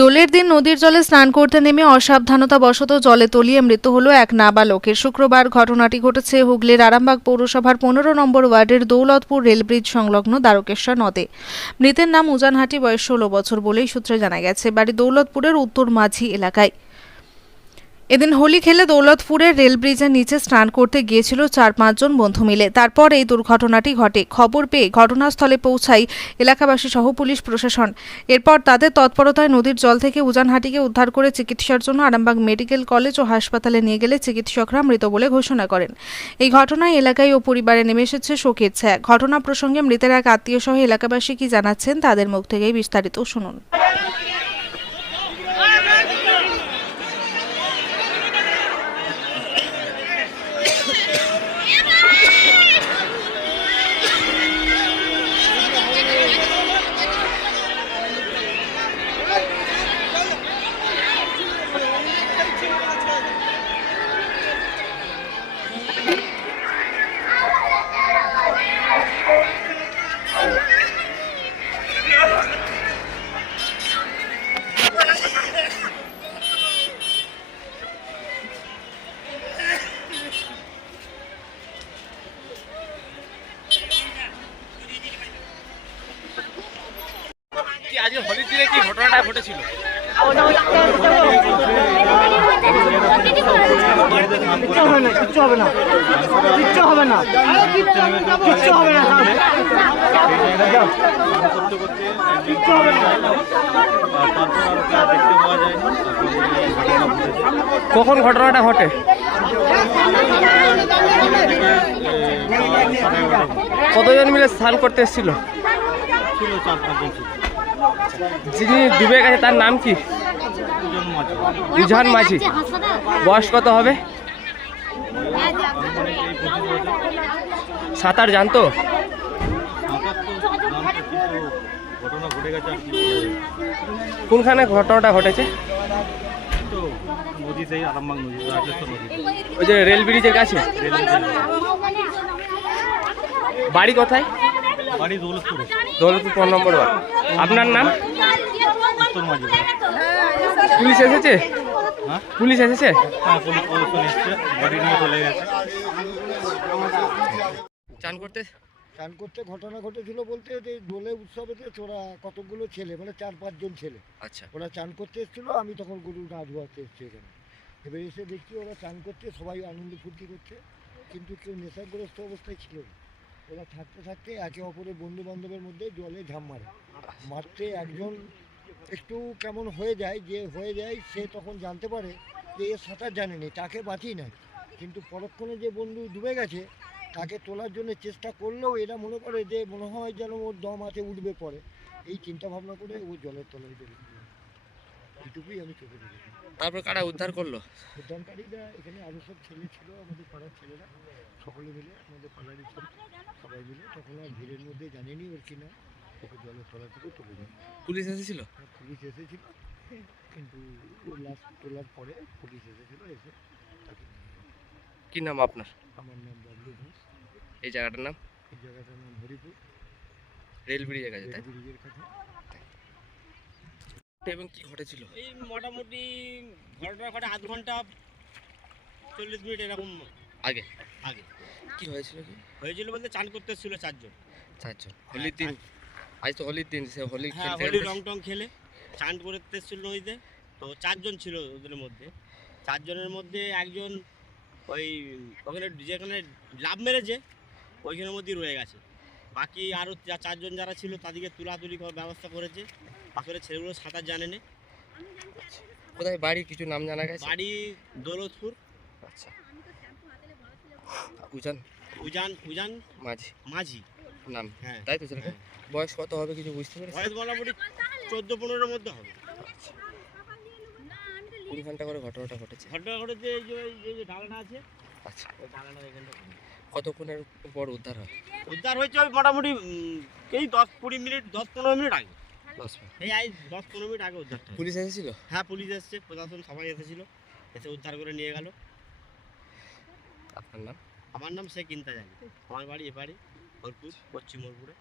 দোলের দিন নদীর জলে স্নান করতে নেমে অসাবধানতাবশত জলে তলিয়ে মৃত্যু হল এক নাবালকের। শুক্রবার ঘটনাটি ঘটেছে হুগলির আরামবাগ পৌরসভার 15 নম্বর ওয়ার্ডের দৌলতপুর রেলব্রিজ সংলগ্ন দ্বারকেশ্বর নদে। মৃতের নাম উজান হাটি, বয়স 16 বছর বলেই সূত্রে জানা গেছে। বাড়ি দৌলতপুরের উত্তর মাঝি এলাকায়। এদিন হোলি খেলে দৌলতপুরের রেলব্রিজের নিচে স্নান করতে গিয়েছিল 4-5 জন বন্ধু মিলে। তারপর এই দুর্ঘটনাটি ঘটে। খবর পেয়ে ঘটনাস্থলে পৌঁছায় এলাকাবাসী সহ পুলিশ প্রশাসন। এরপর তাদের তৎপরতায় নদীর জল থেকে উজানহাটিকে উদ্ধার করে চিকিৎসার জন্য আরামবাগ মেডিকেল কলেজ ও হাসপাতালে নিয়ে গেলে চিকিৎসকরা মৃত বলে ঘোষণা করেন। এই ঘটনায় এলাকায় ও পরিবারে নেমে এসেছে শোকের ছায়া। ঘটনা প্রসঙ্গে মৃতের এক আত্মীয় সহ এলাকাবাসী কি জানাচ্ছেন তাদের মুখ থেকেই বিস্তারিত শুনুন। আজকে হোলির দিনে কি ঘটনাটা ঘটেছিল? কিচ্ছু হবে না, কিচ্ছু হবে না, কিচ্ছু হবে না, কিচ্ছু হবে না। কখন ঘটনাটা ঘটে? কতজন মিলে স্নান করতে এসেছিল? যিনি ডুবে গেছে তার নাম কি? উজান মাঝি। বয়স কত হবে? সাঁতার জানতো? কোনখানে ঘটনাটা ঘটেছে? ওই যে রেল ব্রিজের কাছে। বাড়ি কোথায়? বাড়ি দৌলতপুর, দৌলতপুর 15 নম্বর ওয়ার্ড। আপনার নাম? উত্তর মাঝি। পুলিশ এসেছে? হ্যাঁ, পুলিশ এসেছে? হ্যাঁ, পুলিশ এসছে, গাড়ি নিয়ে চলে গেছে। চান করতে ঘটনা ঘটেছিল বলতে যে দোলে উৎসবেতে ওরা কতগুলো ছেলে, মানে 4-5 জন ছেলে, আচ্ছা, ওরা চান করতে এসেছিলো। আমি তখন গরু গা ধোয়াতে এসেছি এখানে। এবার এসে দেখছি ওরা চান করতে, সবাই আনন্দ ফুর্তি করছে, কিন্তু কেউ নেশাগ্রস্ত অবস্থায় ছিল না। ওরা থাকতে থাকতে একে অপরের বন্ধু বান্ধবের মধ্যে জলে ঝাঁপ মারতে একজন একটু কেমন হয়ে যায়, সে তখন জানতে পারে যে এ সাঁতার জানেনি, তাকে বাঁচিয়ে নেয়। কিন্তু পরক্ষণে যে বন্ধু ডুবে গেছে তাকে তোলার জন্য চেষ্টা করলেও এরা মনে করে যে মনে হয় যেন ওর দম আছে, উঠবে পরে। এই চিন্তা ভাবনা করে ও জলের তলায় চলে গেল। এইটুকুই আমি চোখে দেখেছি। তারপর কারা উদ্ধার করলো? উদ্যানকারীরা এখানে আরও সব ছেলে ছিল, আমাদের পাড়ার ছেলেরা, সকলে মিলে, আমাদের পাড়ারই ছিল, সবাই মিলে। তখন আর ভিড়ের মধ্যে জানেনি ওর কিনা, ওকে জলের তলা থেকে তুলে দেয়। পুলিশ এসেছিল? পুলিশ এসেছিল, কিন্তু ওর লাশ তোলার পরে পুলিশ এসেছিল, এসে তাকে নিয়ে গেল। কি নাম আপনার? আমার নাম বাবলু ঘোষ। এই জায়গাটার নাম? এই জায়গাটার নাম হরিপুর, রেল ব্রিজের কাছে, তাই? ব্রিজের কাছে। এবং কি ঘটেছিল? এই মোটামুটি ঘটনা ঘটে 1/2 ঘন্টা 40 মিনিট এরকম আগে আগে কি হয়েছিল? কি হয়েছিল বলতে চান করতে এসেছিল 4 জন। 4 জন। হোলির দিন, আজ তো হোলির দিন, সে হোলি হ্যাঁ, খেলতে হোলি রং টং খেলে চান করতে এসেছিল নদীতে। তো 4 জন ছিল ওদের মধ্যে। 4 জনের মধ্যে একজন ওই ওখানে যেখানে লাভ মেরেছে ওইখানের মধ্যেই রয়ে গেছে। বাকি আরও 4 জন যারা ছিল তাদেরকে তুলাতুলি করার ব্যবস্থা করেছে। আসলে ছেলেগুলো সাঁতার জানে না। কোথায় বাড়ি? কিছু নাম জানা গেছে? বাড়ি দৌলতপুর। আচ্ছা, উজান উজান মাঝি মাঝি নাম, হ্যাঁ। তাই তো? ছেলেটা বয়স কত হবে কিছু বুঝতে পেরেছি? বয়স মোটামুটি 14-15-এর মধ্যে হবে। কোন ঘন্টা করে ঘটনাটা ঘটেছে? ঘটনা ঘটেছে এই যে ডালাটা আছে, আচ্ছা, ওই ডালাটা এখানটা। কতক্ষণের পর উদ্ধার হয়? উদ্ধার হয়েছে ওই মোটামুটি এই 10-20 মিনিট, 10-15 মিনিট আগে। 10 মিনিট। এই 10-15 মিনিট আগে উদ্ধার। পুলিশ এসেছিল? হ্যাঁ, পুলিশ এসেছে, প্রশাসন সবাই এসেছিল, এসে উদ্ধার করে নিয়ে গেল। আপনার নাম? আমার নাম শেখ ইন্তাজ আলী। আমার বাড়ি এপারে, হরপুর, পশ্চিম হরপুরে।